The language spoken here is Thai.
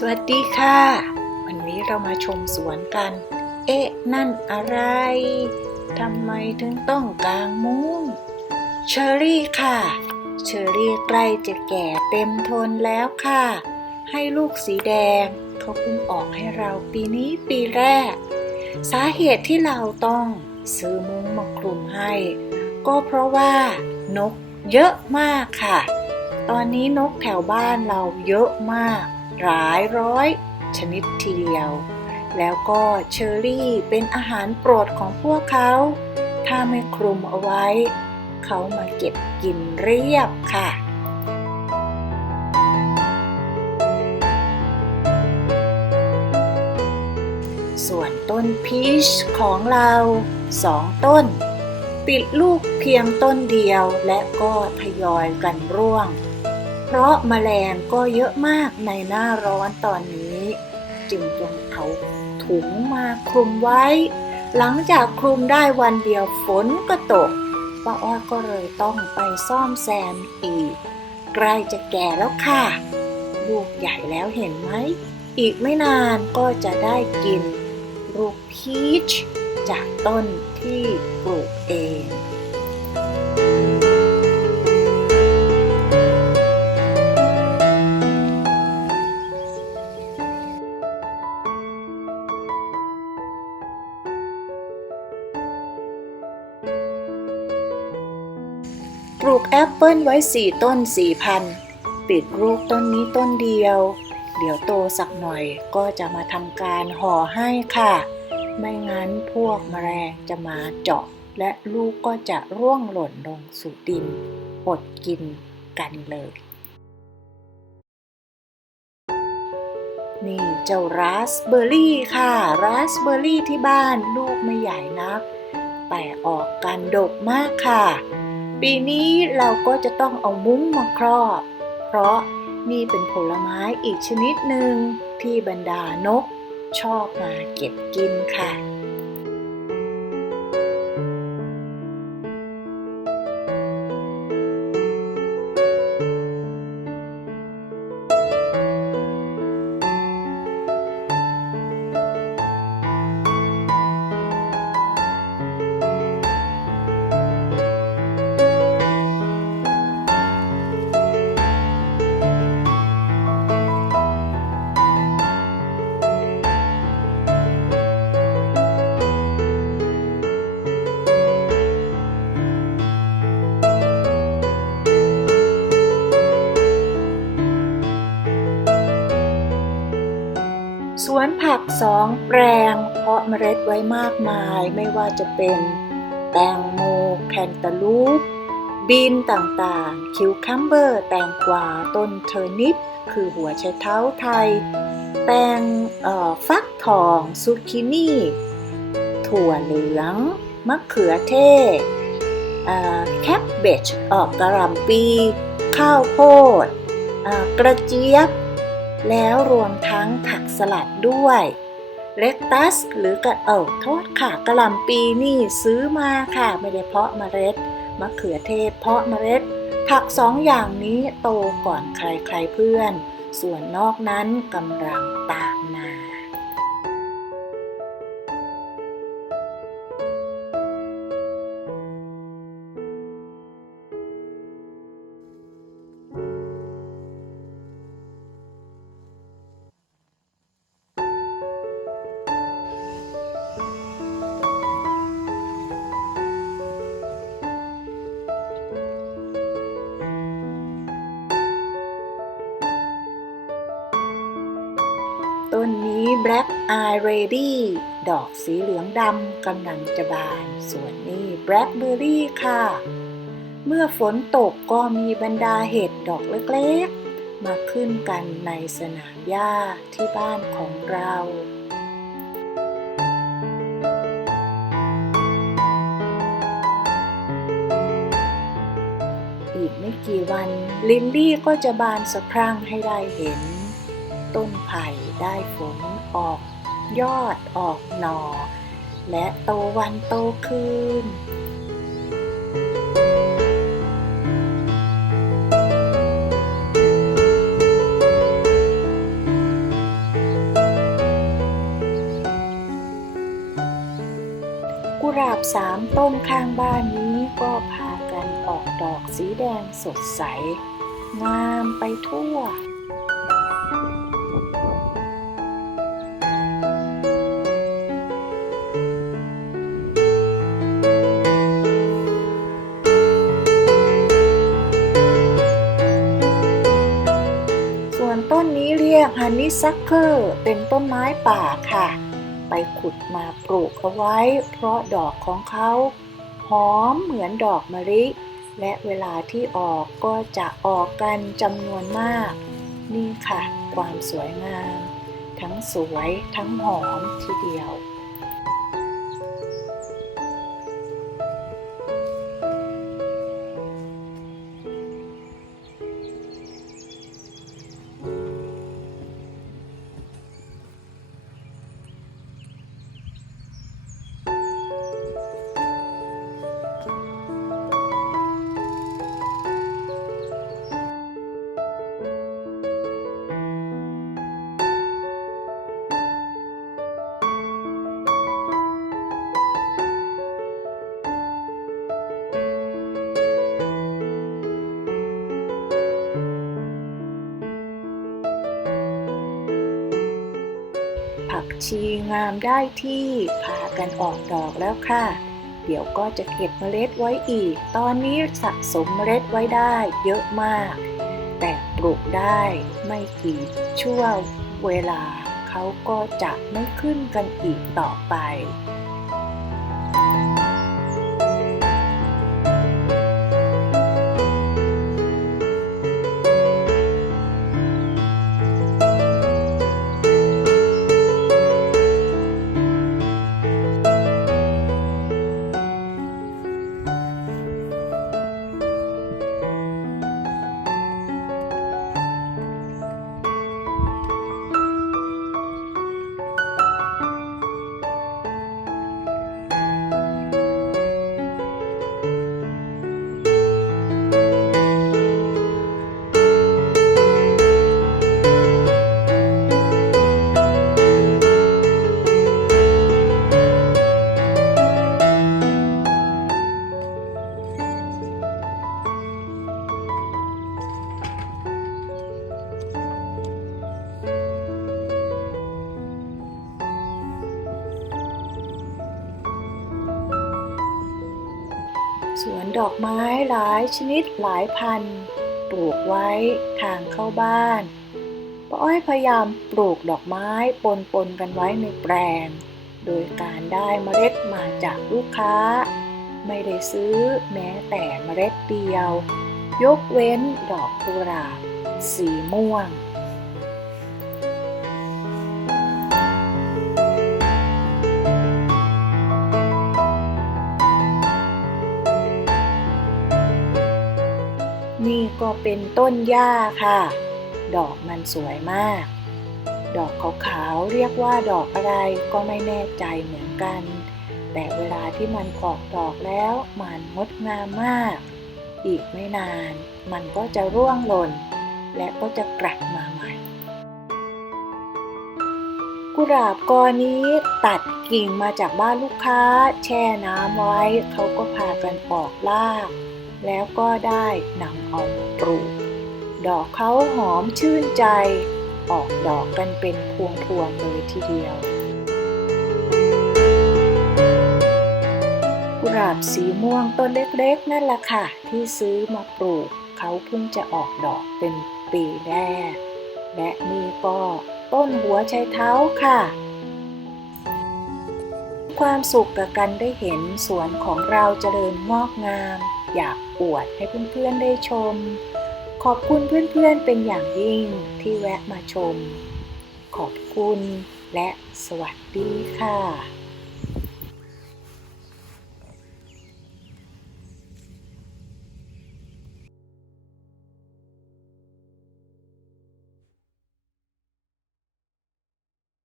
สวัสดีค่ะ วันนี้เรามาชมสวนกัน เอ๊ะ นั่นอะไรทำไมถึงต้องกางมุ้งเชอรี่ค่ะ เชอรี่ใกล้จะแก่เต็มทนแล้วค่ะ ให้ลูกสีแดงเขาเพิ่งออกให้เราปีนี้ปีแรก สาเหตุที่เราต้องซื้อมุ้งมาคลุมให้ ก็เพราะว่านกเยอะมากค่ะ ตอนนี้นกแถวบ้านเราเยอะมาก หลายร้อยชนิดทีเดียว แล้วก็เชอรี่เป็นอาหารโปรดของพวกเขา ถ้าไม่คลุมเอาไว้ เขามาเก็บกินเรียบค่ะส่วนต้นพีชของเราสองต้น ติดลูกเพียงต้นเดียวและก็ทยอยกันร่วง เพราะแมลงก็เยอะมากในหน้าร้อนตอนนี้ จึงต้องเอาถุงมาคลุมไว้ หลังจากคลุมได้วันเดียวฝนก็ตกป้าอ้อยก็เลยต้องไปซ่อมแซมอีก ใกล้จะแก่แล้วค่ะ ลูกใหญ่แล้วเห็นไหม อีกไม่นานก็จะได้กินลูกพีชจากต้นที่ปลูกเอง กแอปเปิลไว้สี่ต้นสี่พันปิดลูกต้นนี้ต้นเดียว เดี๋ยวโตสักหน่อยก็จะมาทำการห่อให้ค่ะ ไม่งั้นพวกแมลงจะมาเจาะ และลูกก็จะร่วงหล่นลงสู่ดินอดกินกันเลย นี่เจ้าราสเบอร์รี่ค่ะ ราสเบอร์รี่ที่บ้านลูกไม่ใหญ่นัก แต่ออกกันดกมากค่ะ ปีนี้เราก็จะต้องเอามุ้งมาครอบ เพราะนี่เป็นผลไม้อีกชนิดหนึ่งที่บรรดานกชอบมาเก็บกินค่ะ สวนผักสองแปลง เพาะเมล็ดไว้มากมายไม่ว่าจะเป็นแตงโมแคนตาลูป บีนต่างๆ คิวคัมเบอร์ แตงกวาต้นเทอร์นิป คือหัวไชเท้าไทย แตงฟักทองซูกินี่ ถั่วเหลือง มะเขือเทศแคปเบจออกกระหล่ำปี ข้าวโพดกระเจี๊ยบ แล้วรวมทั้งผักสลัดด้วยเลตัสหรือกระเอ่อโทษค่ะกระหล่ำปีนี่ซื้อมาค่ะ ไม่ได้เพาะเมล็ด มะเขือเทศ เพาะเมล็ด ผักสองอย่างนี้โตก่อนใครๆเพื่อน ส่วนนอกนั้นกำลังตาก ต้นนี้ Black Eye Ready ดอกสีเหลืองดำกำลังจะบาน ส่วนนี้ Blackberry ค่ะ เมื่อฝนตกก็มีบรรดาเห็ดดอกเล็กๆ มาขึ้นกันในสนามหญ้าที่บ้านของเราอีกไม่กี่วัน ลินลี่ก็จะบานสะพรั่งให้ได้เห็น ต้นไผ่ได้ผลออกยอดออกหนอ่อ และโตวันโตคืนกุหลาบสามต้นข้างบ้านนี้ก็พากันออกดอกสีแดงสดใส งามไปทั่ว วนต้นนี้เรียกฮันนี่ซักเกอร์เป็นต้นไม้ป่าค่ะ ไปขุดมาปลูกเอาไว้ เพราะดอกของเขาหอมเหมือนดอกมะลิ และเวลาที่ออกก็จะออกกันจำนวนมาก นี่ค่ะ ความสวยงาม ทั้งสวยทั้งหอมทีเดียว ชีงามได้ที่พากันออกดอกแล้วค่ะ เดี๋ยวก็จะเก็บเมล็ดไว้อีก ตอนนี้สะสมเมล็ดไว้ได้เยอะมาก แต่ปลูกได้ไม่กี่ชั่วเวลา เขาก็จะไม่ขึ้นกันอีกต่อไป ดอกไม้หลายชนิดหลายพัน ปลูกไว้ทางเข้าบ้านป้าอ้อยพยายามปลูกดอกไม้ปนปนกันไว้ในแปลง โดยการได้เมล็ดมาจากลูกค้า ไม่ได้ซื้อแม้แต่เมล็ดเดียว ยกเว้นดอกกุหลาบสีม่วง ก็เป็นต้นหญ้าค่ะ ดอกมันสวยมาก ดอกขาวๆเรียกว่าดอกอะไรก็ไม่แน่ใจเหมือนกัน แต่เวลาที่มันออกดอกแล้วมันงดงามมาก อีกไม่นาน มันก็จะร่วงหล่น และก็จะกลับมาใหม่ กุหลาบกอนี้ตัดกิ่งมาจากบ้านลูกค้า แช่น้ำไว้เขาก็พากันออกลาก แล้วก็ได้นำเอามาปลูก ดอกเขาหอมชื่นใจ ออกดอกกันเป็นพวงๆเลยทีเดียว กุหลาบสีม่วงต้นเล็กๆ นั่นแหละค่ะ ที่ซื้อมาปลูก เขาเพิ่งจะออกดอกเป็นปีแรก และนี่ก็ต้นหัวไชเท้าค่ะความสุขกับการได้เห็นสวนของเราเจริญงอกงาม อยากอวดให้เพื่อนๆได้ชม ขอบคุณเพื่อนๆเป็นอย่างยิ่งที่แวะมาชม ขอบคุณและสวัสดีค่ะ